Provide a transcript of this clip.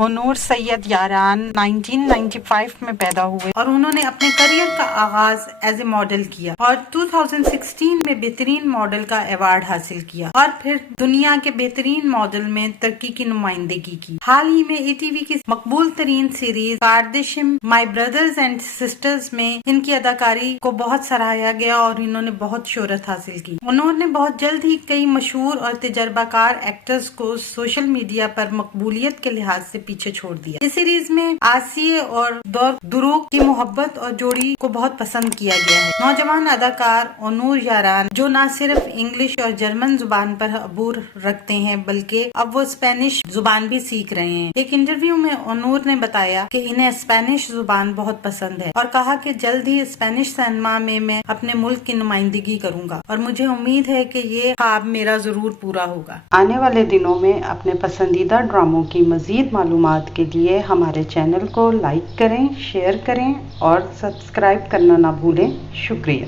نور سید یاران 1995 میں پیدا ہوئے اور انہوں نے اپنے کریئر کا آغاز ایز اے ماڈل کیا اور 2016 میں بہترین ماڈل کا ایوارڈ حاصل کیا اور پھر دنیا کے بہترین ماڈل میں ترکی کی نمائندگی کی۔ حال ہی میں ATV کی مقبول ترین سیریز کارڈیشیم مائی بردرز اینڈ سسٹرز میں ان کی اداکاری کو بہت سراہا گیا اور انہوں نے بہت شہرت حاصل کی۔ انہوں نے بہت جلد ہی کئی مشہور اور تجربہ کار ایکٹرز کو سوشل میڈیا پر مقبولیت کے لحاظ سے پیچھے چھوڑ دیا۔ اس سیریز میں آسیے اور دروگ کی محبت اور جوڑی کو بہت پسند کیا گیا ہے۔ نوجوان اداکار اونور یاران جو نہ صرف انگلش اور جرمن زبان پر عبور رکھتے ہیں بلکہ اب وہ اسپینش زبان بھی سیکھ رہے ہیں۔ ایک انٹرویو میں اونور نے بتایا کہ انہیں اسپینش زبان بہت پسند ہے اور کہا کہ جلد ہی اسپینش سینما میں اپنے ملک کی نمائندگی کروں گا اور مجھے امید ہے کہ یہ خواب میرا ضرور پورا ہوگا۔ آنے والے دنوں میں اپنے پسندیدہ ڈراموں کی مزید معلومات کے لیے ہمارے چینل کو لائک کریں، شیئر کریں اور سبسکرائب کرنا نہ بھولیں۔ شکریہ۔